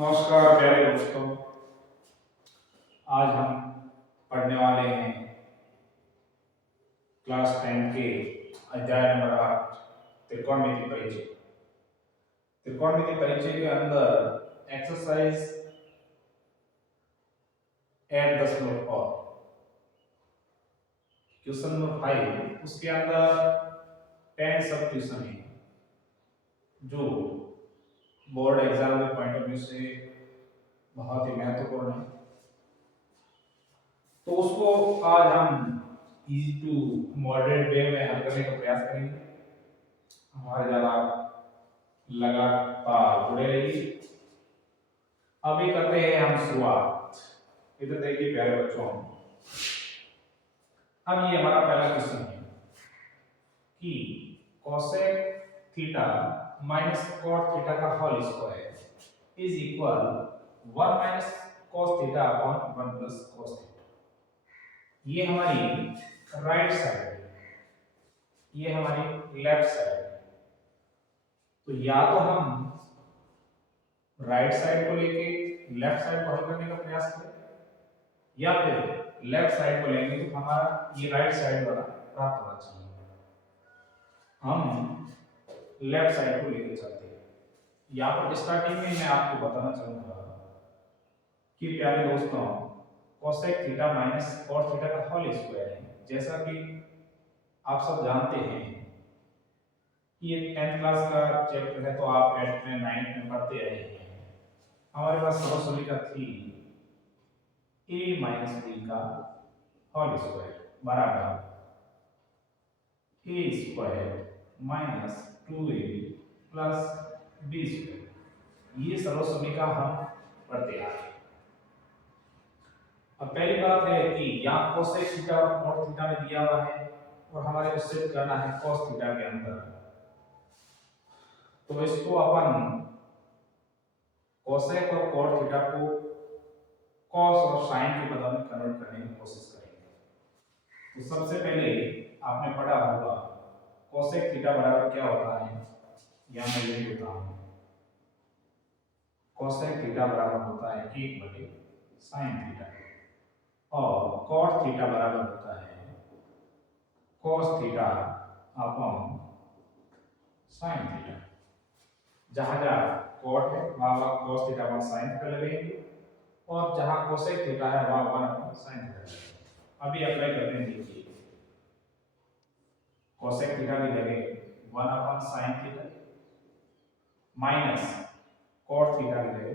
नमस्कार प्यारे दोस्तों। आज हम पढ़ने वाले हैं क्लास 10 के अध्याय नंबर 8 त्रिकोणमिति परिचय। त्रिकोणमिति परिचय के अंदर एक्सरसाइज ऐड द स्लोप और क्वेश्चन नंबर 5 उसके अंदर 10 सब क्वेश्चन है जो बोर्ड एग्जाम के पॉइंट ऑफ व्यू से बहुत ही महत्वपूर्ण है। तो उसको आज हम इजी टू मॉडरेट वे में हल करने का प्रयास करेंगे। हमारे ज़्यादा लगातार जुड़े रहिए। अभी करते हैं हम शुरुआत। इधर देखिए प्यारे बच्चों, अब ये हमारा पहला क्वेश्चन है कि cosec theta minus cot theta का whole square is equal 1 minus cos theta upon 1 plus cos theta. ये हमारी राइट साइड है, ये हमारी लेफ्ट साइड है। तो या तो हम राइट साइड को लेके लेफ्ट साइड को हल करने का प्रयास करें या फिर लेफ्ट साइड को लेंगे तो हमारा ये राइट साइड वाला प्राप्त होना चाहिए। हम लेफ्ट साइड को लेके चलते हैं। यहाँ पर स्टार्टिंग में मैं आपको बताना चाहूंगा कि प्यारे दोस्तों cosec theta minus cot theta का होल स्क्वायर है। जैसा कि आप सब जानते हैं ये 10th क्लास का चैप्टर है, तो आप 8th में 9th में पढ़ते रहे हैं। हमारे पास सर्वसुलिका थी a माइनस b का होल स्क्वायर बराबर a square minus 2a plus b square. ये सर्वसुलिका हम पढ़ते आ रहे हैं। अब पहली बात है कि यहाँ कोसेक थीटा और कॉट थीटा में दिया हुआ है और हमारे को सिद्ध करना है cos थीटा के अंदर। तो इसको अपन कोसेक और कॉट थीटा को cos और sin के पदों में कन्वर्ट करने की कोशिश करेंगे। तो सबसे पहले आपने पढ़ा होगा कोसेक थीटा बराबर क्या होता है, या मैं लिख देता हूं। कोसेक थीटा बराबर होता है 1/sin थीटा और cot थीटा बराबर होता है cos theta upon sin theta. जहां जहां cot है वहां cos theta upon sin theta लगेंगे और जहां cosec थीटा है वहां 1 अपॉन sin थीटा लगेगा। अभी अप्लाई करते हैं। देखिए cosec थीटा की जगह 1 upon sin theta minus cot theta की जगह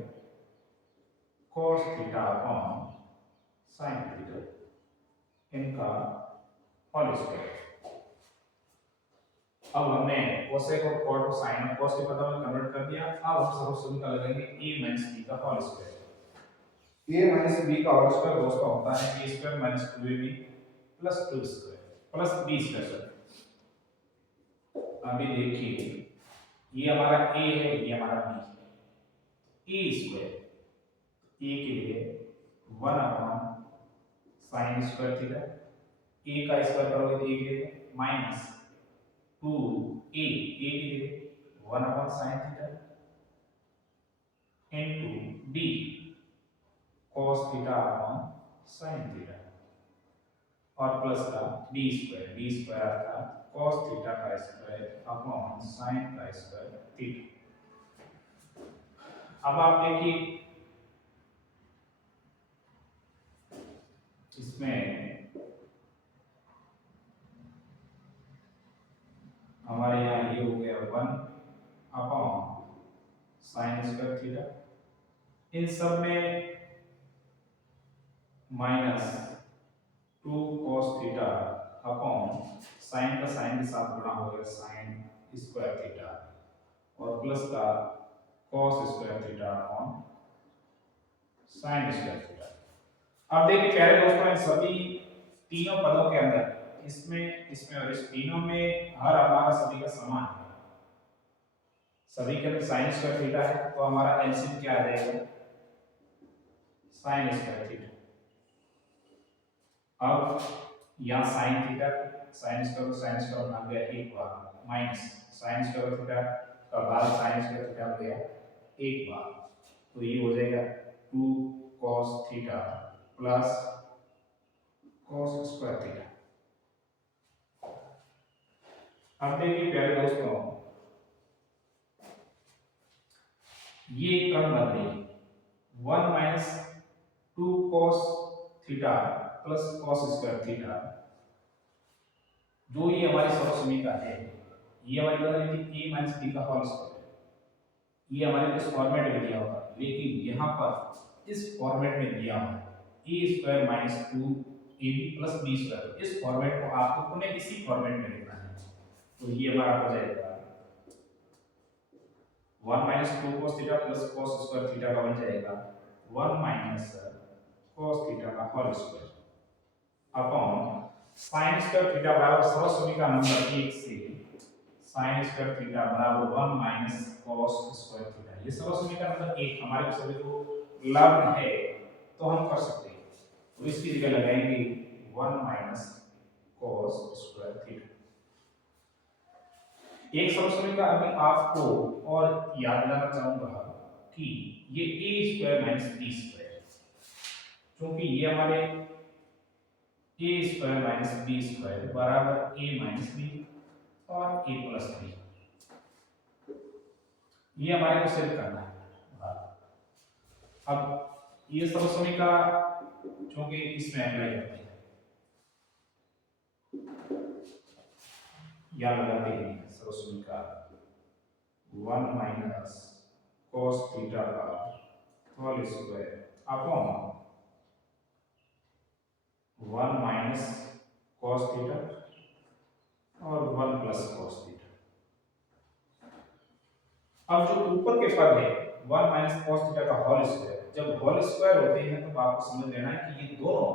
cos theta upon sin theta, इनका होल स्क्वायर। अब हमने cosec और cot को sin और cos के पदों में कन्वर्ट कर दिया। अब हम सर्वसुलिका लगाएंगे a माइनस b का whole square. a minus b का होल स्क्वायर दोस्तों होता है a square minus 2ab plus 2 square plus b square. अभी देखिए ये हमारा a है, ये हमारा b है। a स्क्वायर a के लिए 1 upon sin square theta, a का स्क्वायर करोगे तो a के लिए माइनस 2a के लिए 1 upon sin theta into b cos theta upon sin theta और प्लस का b स्क्वायर अर्थात cos थीटा का स्क्वायर अपॉन sin का स्क्वायर थीटा। अब आप देखिए इसमें हमारे यहाँ ये हो गया 1 अपॉन sin स्क्वायर थीटा, इन सब में minus 2 cos theta upon sin का sin के साथ गुणा हो गया sin स्क्वायर थीटा और प्लस का cos square theta upon sin square theta. अब देखिए प्यारे दोस्तों इन सभी तीनों पदों के अंदर इसमें और इस तीनों में हर हमारा सभी का समान है। सभी के अंदर sin स्क्वायर थीटा है तो हमारा एलसीएम क्या आ जाएगा, sin स्क्वायर थीटा। अब यहाँ sin थीटा sin स्क्वायर बन गया एक बार माइनस sin स्क्वायर थीटा का बाद sin स्क्वायर थीटा हो गया एक बार। तो ये हो जाएगा 2 cos theta plus cos square theta. अब देखिए प्यारे दोस्तों, ये टर्म बन रही है 1 minus 2 cos theta plus cos square theta. जो ये हमारी सरल समीका है, ये हमारी बन रही थी a माइनस b का होल स्क्वायर। ये हमारे इस फॉर्मेट में दिया होगा, लेकिन यहाँ पर इस फॉर्मेट में दिया हुआ है a square minus 2ab plus b square. इस फॉर्मेट को आपको पुनः इसी फॉर्मेट में लिखना है। तो ये हमारा हो जाएगा 1 minus 2 cos theta plus cos square theta का बन जाएगा 1 माइनस cos थीटा का whole square upon sin square theta बराबर सरल समीकरण नंबर 1 से sin स्क्वायर थीटा बराबर 1 माइनस cos स्क्वायर थीटा। ये सरल समीकरण नंबर 1 हमारे सभी को लर्न है, तो हम कर सकते हैं। तो इसकी जगह लगाएंगे 1 माइनस cos स्क्वायर थीटा। एक सरल समीकरण अभी आपको और याद दिलाना चाहूंगा कि ये a square minus b square, क्योंकि ये हमारे a square minus b square बराबर a माइनस b और a प्लस b, ये हमारे को सिद्ध करना है। अब ये सब समीकरण क्योंकि इसमें अप्लाई करते हैं, या लगाते हैं सब समीकरण 1 माइनस cos थीटा का whole square upon 1 minus cos theta और 1 प्लस cos थीटा। अब जो ऊपर के पद है 1 माइनस cos थीटा का होल स्क्वायर, जब होल स्क्वायर होते हैं तो आपको समझ लेना है कि ये दोनों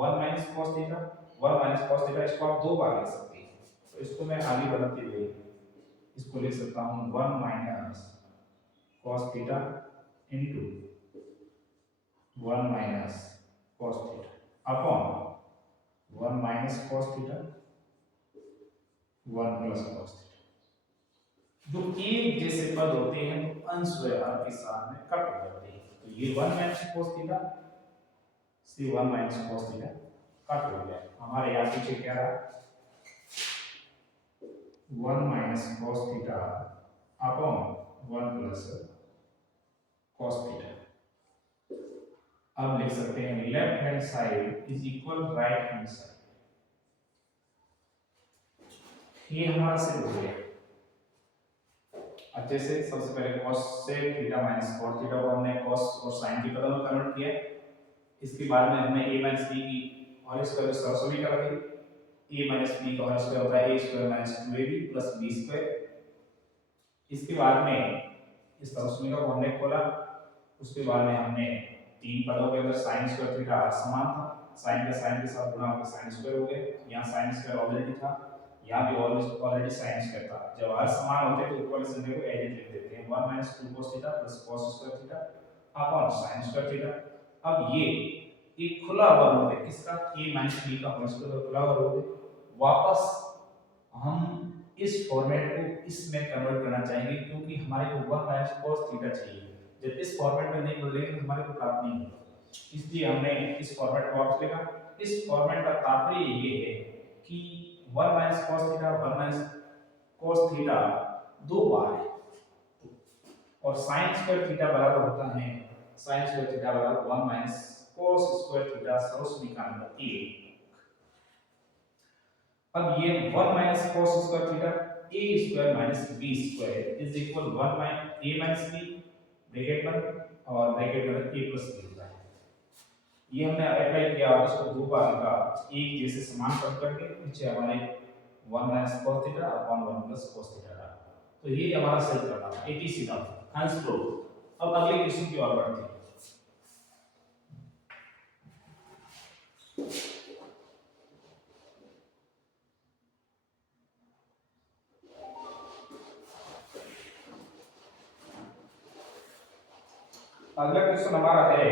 1 minus cos theta 1 minus cos theta, इसको आप दो बार लिख सकते हैं। तो इसको मैं आगे बढ़ाते हुए इसको लिख सकता हूं 1 minus cos theta into 1 minus cos theta upon 1 minus cos theta 1 plus cos theta. जो एक जैसे पद होते हैं तो अंश व्यवहार के साथ में कट हो जाते हैं। तो ये 1 माइनस cos थीटा से 1 माइनस cos थीटा कट हो गया। हमारे यहाँ पीछे क्या रहा 1 minus cos theta upon 1 plus cos theta. अब लिख सकते हैं left hand side is equal right hand side. ये हमारा सिद्ध हो गया अच्छे से। सबसे पहले cos से थीटा माइनस cos थीटा को हमने cos और sin की पदों में कन्वर्ट किया। इसके बाद में हमने a माइनस b की होल स्क्वायर सरल समीकरण रखी। a माइनस b का होल स्क्वायर होता है a square minus 2ab plus b square. इसके बाद में इस सरल समीकरण को हमने खोला। उसके बाद में हमने तीन पदों के अंदर sin स्क्वायर थीटा समान था, sin का sin के साथ गुणा होकर sin स्क्वायर हो गया। यहाँ sin स्क्वायर ऑलरेडी था, यहाँ भी ऑलरेडी sin स्क्वायर था। जब हर समान होते हैं तो ऊपर संख्या को एज लिख देते हैं 1 minus 2 cos theta plus cos square theta upon sin square theta. अब ये एक खुला हुआ रूप है किसका a माइनस b का होल स्क्वायर खुला हुआ रूप है। वापस हम इस फॉर्मेट को इसमें कन्वर्ट करना चाहेंगे, क्योंकि हमारे को 1 माइनस cos थीटा चाहिए। जब इस फॉर्मेट में नहीं बदलेंगे तो हमारे को प्राप्त नहीं होगा, इसलिए हमने इस फॉर्मेट को वापस लिखा। इस फॉर्मेट का तात्पर्य ये है कि 1 minus cos theta 1 minus cos theta दो बार है, और sin स्क्वायर थीटा बराबर होता है sin स्क्वायर थीटा बराबर 1 माइनस cos स्क्वायर थीटा सरल समीकरण नंबर 1। अब ये 1 minus cos square theta a square minus b square is equal 1 minus a minus b bracket में और ब्रैकेट में a प्लस b होता है। ये हमने अप्लाई किया और इसको दो बार लिखा एक जैसे समान पद करके। नीचे हमारे 1 minus cos theta upon 1 plus cos theta था। तो ये हमारा सही करना था 80 सीधा हंस फ्लो। अब अगले क्वेश्चन की ओर बढ़ते हैं। अगला क्वेश्चन हमारा है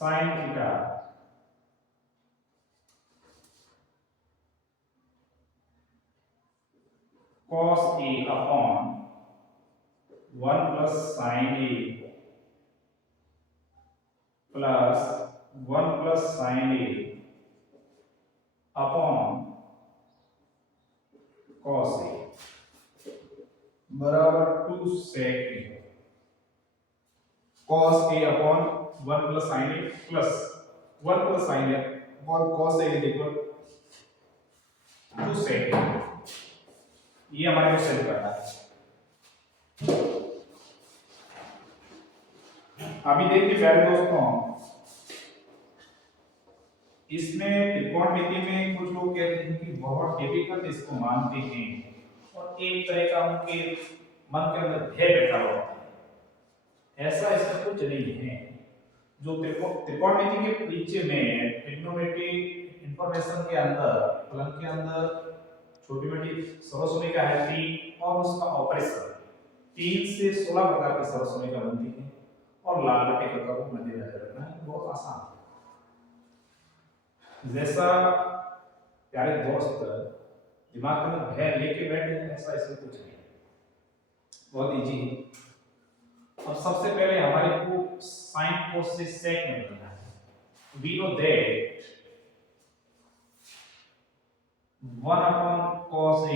sin theta cos a upon 1 plus sin a plus 1 plus sin a upon cos a बराबर 2 sec a। cos a upon 1 plus sin a plus 1 plus sin a upon cos a is equal 2 sec a। ये हमारे को set करना है। अभी देखिए प्यारे दोस्तों, इसमें त्रिकोणमिति में कुछ लोग कहते हैं कि बहुत डिफिकल्ट इसको मानते हैं और एक तरह का उनके मन के अंदर भय बैठा हुआ होता है। ऐसा इसमें कुछ नहीं है। जो त्रिकोणमिति के पीछे में ट्रिग्नोमेट्री इंफॉर्मेशन के अंदर, फलन के अंदर छोटी मोटी सर्वसमयिका है 3 और उसका ऑपरेशन 3 से 16 प्रकार की सर्वसमयिका बनती है और लाल बटे का को मद्देनजर रखना है। बहुत आसान है। जैसा प्यारे दोस्त दिमाग में भय लेके बैठे हैं, ऐसा इसमें कुछ नहीं, बहुत इजी है। अब सबसे पहले हमारे को साइन कोस से सेक में बदलना है। We know that 1 upon cos a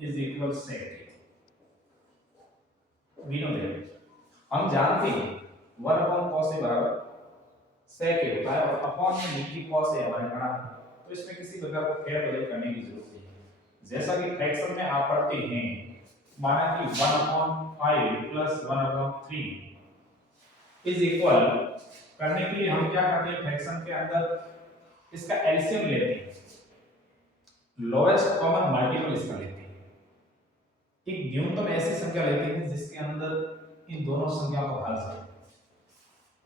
is equal sec a। We know that, हम जानते हैं 1 अपॉन cos a बराबर sec a होता है और अपॉन में नीचे cos a हमारे पढ़ा है, तो इसमें किसी प्रकार का फेरबदल करने की जरूरत नहीं है। जैसा कि फ्रैक्शन में आप पढ़ते हैं, माना कि 1 upon 5 plus 1 upon 3 is equal करने के लिए हम क्या करते हैं, फ्रैक्शन के अंदर इसका एलसीएम लेते हैं, लोएस्ट कॉमन मल्टीपल इसका लेते हैं, एक न्यूनतम ऐसी संख्या लेते हैं जिसके अंदर इन दोनों संख्याओं को भाग सके।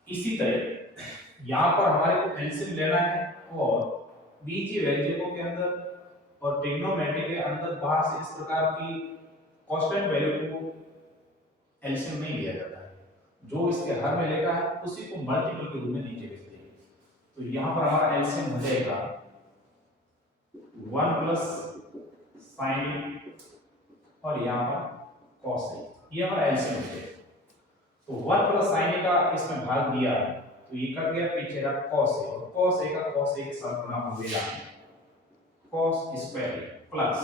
इसी तरह यहाँ पर हमारे को एलसीएम लेना है और बीजीय वैल्यूओं के अंदर और ट्रिग्नोमेट्री के अंदर बाहर से इस प्रकार की कांस्टेंट वैल्यू को एलसीएम नहीं लिया जाता है। जो इसके हर में लेखा है उसी को मल्टीपल के रूप में नीचे लिखते हैं। तो यहाँ पर हमारा एलसीएम हो जाएगा 1 प्लस sin और यहाँ पर cos a, ये हमारा एलसीएम हो जाएगा। तो 1 प्लस sin a का इसमें भाग दिया तो ये कट गया, पीछे रहा cos a और cos a का cos a के साथ गुणा हो गया cos square plus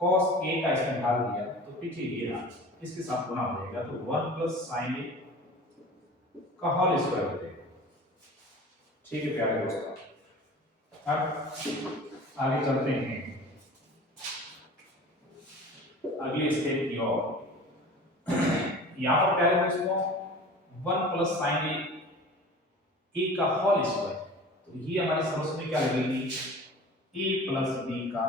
cos a का इसमें भाग दिया तो पीछे ये रहा, इसके साथ गुणा हो जाएगा तो 1 प्लस sin a का होल स्क्वायर हो जाएगा। ठीक है प्यारे दोस्तों, अब आगे चलते हैं अगले स्टेप की ओर। यहाँ पर प्यारे दोस्तों 1 प्लस sin a का होल स्क्वायर, तो ये हमारी समझ में क्या लगेगी, a प्लस b का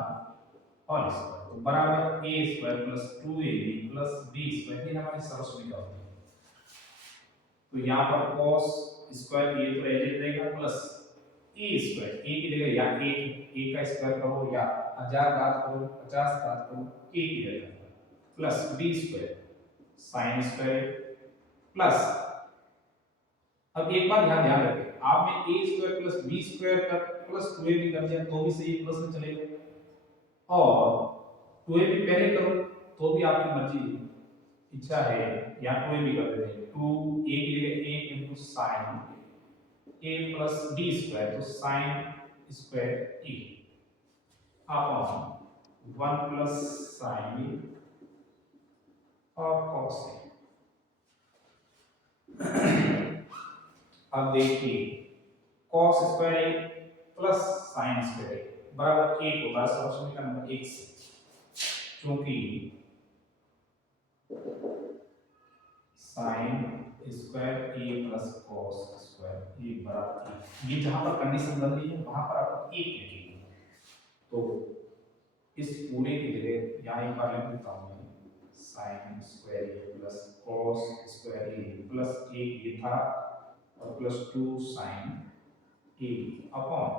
होल स्क्वायर, तो बराबर a square plus 2ab plus b square, ये हमारी सरस में क्या होती है। तो यहाँ पर cos स्क्वायर ये तो एज रहेगा प्लस a स्क्वायर, a की जगह या a का स्क्वायर करो या 1000 घात करो 50 घात करो a की जगह plus b square sin square plus, अब एक बार ध्यान रखें, आपने a square plus b square का प्लस 2ab कर दिया तो भी सही प्लस में चलेगा और 2ab पहले करो तो भी आपकी मर्जी इच्छा है, या 2ab कर देते हैं 2a की जगह a into sin a plus b square, तो sin square a upon 1 plus sin a और cos a। अब देखिए cos square a plus sin square a बराबर 1 होगा समीकरण का नंबर 1 से, क्योंकि sin square a plus cos square a बराबर 1, ये जहां पर कंडीशन बन रही है वहां पर आप 1 लिखेंगे। तो इस पूरे की जगह यहाँ एक बार लिख देता हूं मैं sin square a plus cos square a plus 1 ये था और plus 2 sin a upon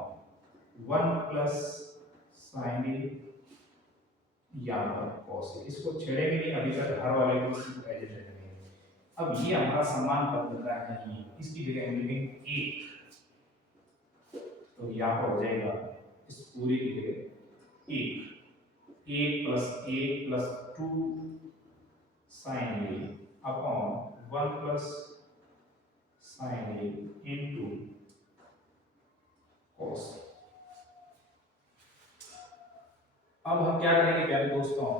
1 plus sin a यहाँ पर cos a, इसको छेड़ेंगे नहीं, अभी तक हर वाले को सिर्फ एज रखेंगे। अब ये हमारा समान पद बन रहा है नहीं, इसकी जगह हम लिखेंगे 1, तो यहाँ पर हो जाएगा इस पूरे की जगह 1 a plus 2 sin a upon 1 plus sin a into cos। अब हम क्या करेंगे प्यारे दोस्तों,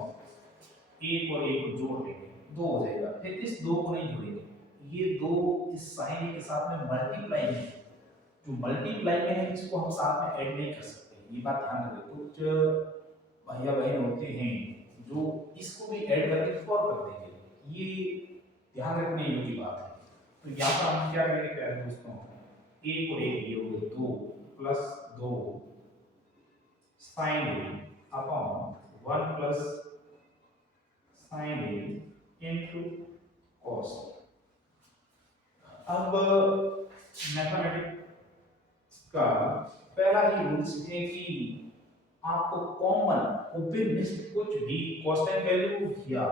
एक और एक को जोड़ देंगे, दो हो जाएगा। फिर इस दो को नहीं जोड़ेंगे, ये दो इस साइन के साथ में मल्टीप्लाई है, जो मल्टीप्लाई में है इसको हम साथ में ऐड नहीं कर सकते, ये बात ध्यान रखें। कुछ भैया बहन होते हैं जो इसको भी ऐड करके फोर कर देंगे, ये ध्यान रखने योग्य बात है। तो यहाँ पर हम क्या करेंगे प्यारे दोस्तों, एक और एक ये हो गए 2 plus 2 sin a upon 1 plus sin a into cos। अब मैथमेटिक्स का पहला ही रूल्स है कि आपको कॉमन ओपन कुछ भी कांस्टेंट वैल्यू या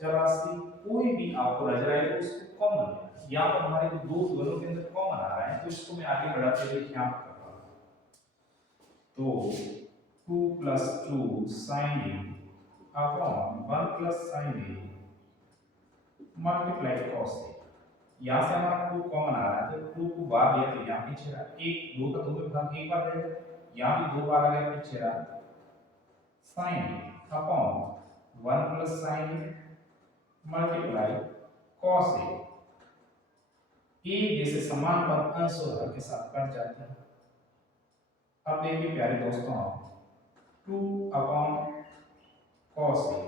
चरासी कोई भी आपको नजर आए तो उसको कॉमन लेना। यहाँ पर हमारे को दो दोनों के अंदर कॉमन आ रहा है, तो इसको मैं आगे बढ़ाते हुए यहाँ पर करता हूँ। तो 2 plus 2 sin a upon 1 plus sin a multiply cos a। यहाँ से हमारा 2 कॉमन आ रहा है, तो 2 को बाहर लिया तो यहाँ पीछे रहा, एक 2 का 2 में भाग एक बार जाएगा, यहाँ भी 2 बार आ गया पीछे रहा sin a upon 1 plus sin a multiply cos a। एक जैसे समान पद अंश और हर के साथ कट जाते हैं। अब देखिए प्यारे दोस्तों, 2 upon cos a,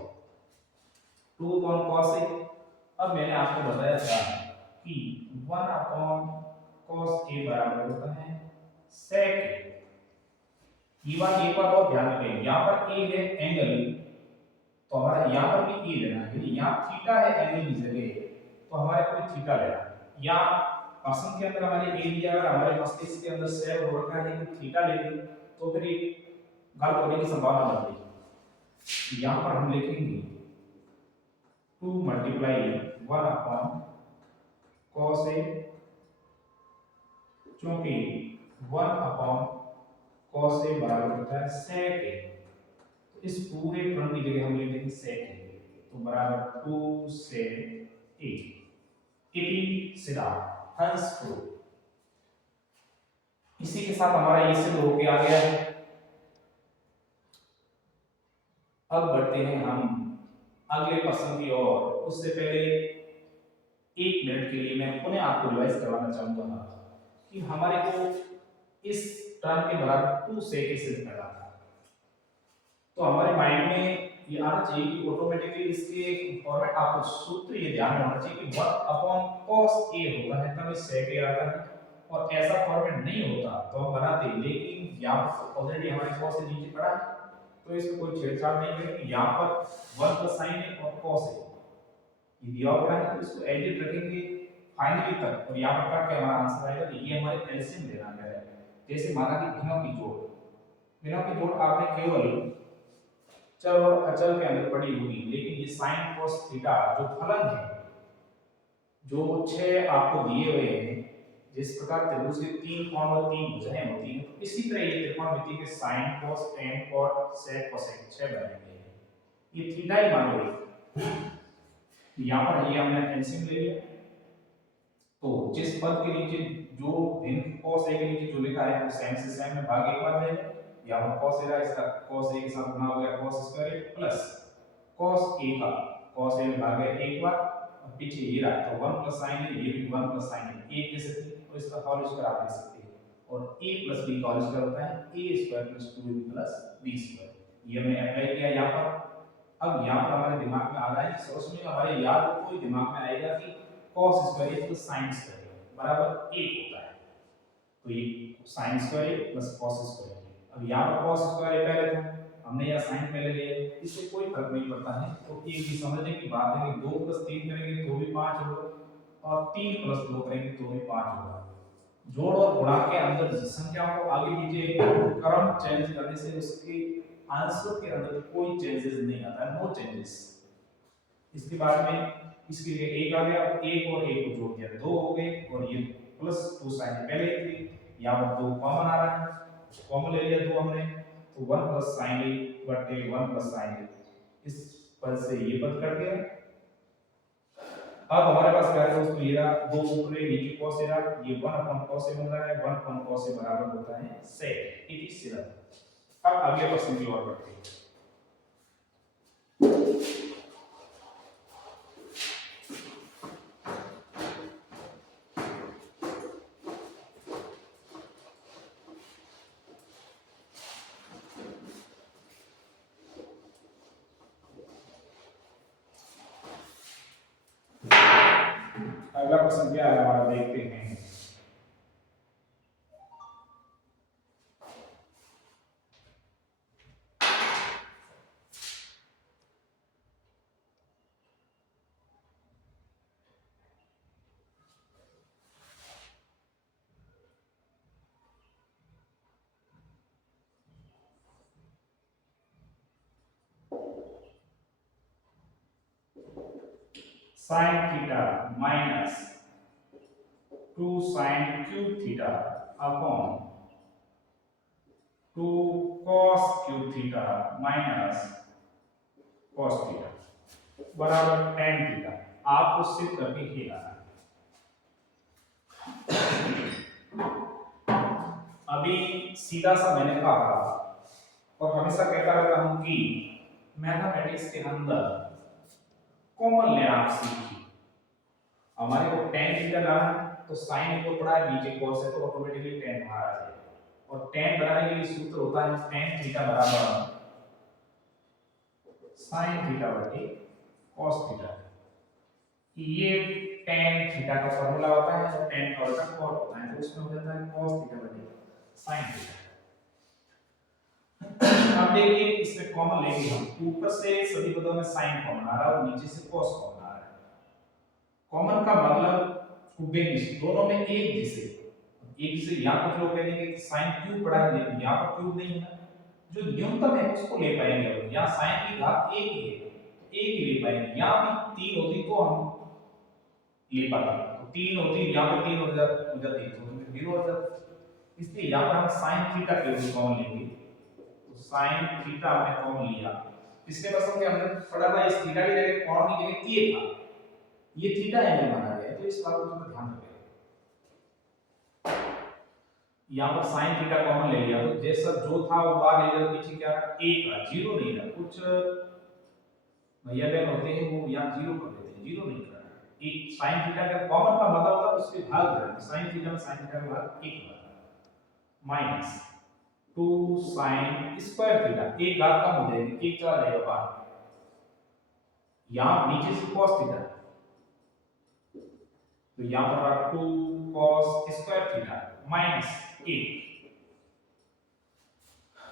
2 upon cos a। अब मैंने आपको बताया था कि 1 अपॉन cos a बराबर होता है sec a। ये बात एक बार और ध्यान रखें, यहाँ पर a है एंगल, तो हमारा यहाँ पर भी a लेना है, यदि यहाँ थीटा है एंगल की जगह तो हमारे को थीटा लेना है। या पर्सन के अंदर हमारे a दिया, अगर हमारे मस्तिष्क के अंदर सेव हो रखा है कि थीटा ले लें तो फिर एक गलत होने की संभावना बढ़ जाएगी। यहाँ पर हम लिखेंगे 2 मल्टीप्लाई 1 अपॉन cos a, क्योंकि 1 अपॉन cos a बराबर होता है sec a, तो इस पूरे टर्म की जगह हम लिख देंगे sec a, तो बराबर 2 sec a। इति सिद्धांत हंस प्रूफ। इसी के साथ हमारा ये सिद्ध होके आ गया है। अब बढ़ते हैं हम अगले प्रश्न की ओर। उससे पहले 1 मिनट के लिए मैं पुनः आपको रिवाइज करवाना चाहूंगा कि हमारे को इस टर्म के बराबर 2 से के सिद्ध करना था, तो हमारे माइंड में ये आना चाहिए कि ऑटोमेटिकली इसके फॉर्मेट आपको सूत्र ये ध्यान रखना चाहिए कि 1 अपॉन cos a होता है तब इस sec a आता है, और ऐसा फॉर्मेट नहीं होता तो हम बनाते, लेकिन यहाँ पर ऑलरेडी हमारे cos a नीचे पड़ा है तो इसमें कोई छेड़छाड़ नहीं करेंगे। यहाँ पर 1 प्लस sin a और cos a ये दिया पड़ा है, तो इसको एडिट रखेंगे फाइनली तक, और यहाँ पर काट के हमारा आंसर आएगा। तो ये हमारे एलसीएम लेना है। जैसे माना कि भिन्नों की जोड़ आपने केवल चर और अचर के अंदर पड़ी होगी, लेकिन ये sin cos थीटा जो फलन है, जो 6 आपको दिए हुए हैं, जिस प्रकार त्रिभुज के 3 कोण और 3 भुजाएं होती हैं, तो इसी तरह ये त्रिकोणमिति के sin cos tan cot sec cosec 6 बनेंगे। ये थीटा ही मान लो, यहाँ पर ये हमने एलसीएम ले लिया, तो जिस पद के नीचे जो भिन्न cos a के नीचे जो लिखा है वो sin से sin में भाग एक बार जाएगा, यहाँ पर cos a इसका cos a के साथ गुना हो गया cos square plus cos a का cos a में भाग गया एक बार, और पीछे ये रहा तो 1 प्लस sin a, ये भी 1 प्लस sin a एक दे सकते हैं, और इसका होल स्क्वायर आप दे सकते हैं, और a प्लस b का होल स्क्वायर होता है a square plus 2b plus b square. ये हमने अप्लाई किया यहाँ पर। अब यहाँ पर हमारे दिमाग में आ रहा है, सोच में हमारे याद कोई दिमाग में आएगा कि cos square plus sin square बराबर 1 होता है, तो ये sin square plus cos square. अब यहाँ पर cos स्क्वायर पहले था, हमने यहाँ sin पहले लिया, इससे कोई फर्क नहीं पड़ता है। तो एक ही समझने की बात है कि 2 प्लस 3 करेंगे तो भी 5 होगा, और 3 प्लस 2 करेंगे तो भी 5 होगा। जोड़ और गुणा के अंदर संख्याओं को आगे पीछे क्रम चेंज करने से उसके आंसर के अंदर कोई चेंजेस नहीं आता, नो चेंजेस। इसके बाद में इसके लिए एक आ गया, एक और एक को जोड़ दिया 2 हो गए, और ये प्लस 2 sin पहले थी, यहाँ पर 2 कॉमन आ रहा है, कॉमन ले लिया 2 हमने, तो 1 प्लस साइन ए बटे 1 प्लस साइन ए, इस पद से ये पद कट गया। अब हमारे पास क्या है दोस्तों, ये रहा दो ऊपर नीचे cos ए रहा, ये 1 अपॉन cos ए मिल रहा है, 1 अपॉन cos ए बराबर होता है sec। इट इज सिर्फ। अब अगले क्वेश्चन की ओर बढ़ते हैं। अगला क्वेश्चन क्या है हमारा, देखते हैं। sin theta minus 2 sin cube theta upon 2 cos cube theta minus cos theta बराबर tan थीटा। आपको सिद्ध करके ही लाना है। अभी सीधा सा मैंने कहा और हमेशा कहता रहता हूं कि मैथमेटिक्स के अंदर कॉमन लेना आप सीखिए। हमारे को tan थीटा लाना है तो sin ऊपर पड़ा है, नीचे cos है, तो ऑटोमेटिकली tan बाहर आ जाएगा। और tan बनाने के लिए सूत्र होता है tan थीटा बराबर sin थीटा बटे cos थीटा। ये tan थीटा का फार्मूला होता है, जब tan का उल्टा cos होता है तो उसमें हो जाता है cos थीटा बटे sin थीटा। अब देखिए इसमें कॉमन लेंगे हम, ऊपर से सभी पदों में sin कॉमन आ रहा है और नीचे से cos कॉमन आ रहा है। कॉमन का मतलब उभयनिष्ठ, दोनों में एक जिसे एक से यहां कुछ लोग कहेंगे कि sin क्यूब पड़ा है, लेकिन यहां पर क्यूब नहीं है, जो न्यूनतम है उसको ले पाएंगे। अब यहां sin की घात 1 ही है तो 1 ही ले पाएंगे। यहां भी 3 होती तो हम ले पाते, तो 3 होती, यहां पे 3 हो जाती तो उसमें 0 हो जाता। इसलिए यहां पर हम sin थीटा के रूप में कॉमन लेंगे, तो sin थीटा हमने कॉमन लिया। पिछले क्वेश्चन के हमने पढ़ा था इस थीटा की जगह कॉन की जगह ये था, ये थीटा एंगल माना गया है, तो इस बात को थोड़ा ध्यान रखें। यहां पर sin थीटा कॉमन ले लिया, तो जैसा जो था वो बाहर ले लिया, पीछे क्या 1 था, 0 नहीं था। कुछ भैया बहन होते हैं वो यहां 0 कर देते हैं, 0 नहीं करना। एक sin थीटा का कॉमन का मतलब होता है उसके भाग देना, sin थीटा में sin थीटा का भाग 1 होगा माइनस 2 sin स्क्वायर थीटा, एक घात कम हो जाएगी, एक चला जाएगा बाहर। यहां नीचे से cos थीटा, तो यहां पर 2 cos स्क्वायर थीटा माइनस 1।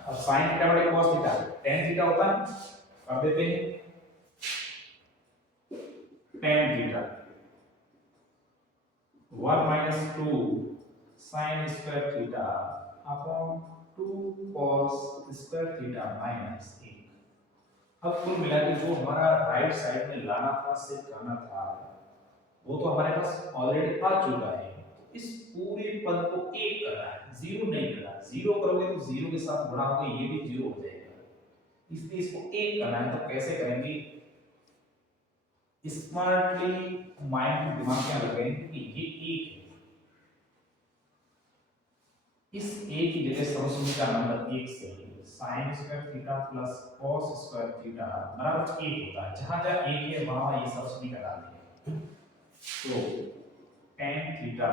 अब sin थीटा बटे cos थीटा tan थीटा होता है, अब देते हैं tan theta 1 minus 2 sin square theta upon 2 cos square theta minus 1। अब कुल मिला के जो हमारा राइट साइड में लाना था, सिद्ध करना था, वो तो हमारे पास ऑलरेडी आ चुका है। इस पूरे पद को 1 करना है, 0 नहीं करना। 0 करोगे तो 0 के साथ गुणा होगा, ये भी 0 हो जाएगा, इसलिए इसको 1 करना है। तो कैसे करेंगे, स्मार्टली माइंड में दिमाग में लगाएंगे कि ये 1 है, इस 1 की जगह समस्या का नंबर 1 से sin square theta plus cos square theta बराबर 1 होता है। जहां जहां 1 है वहां ये समस्या का डाल देंगे। तो tan थीटा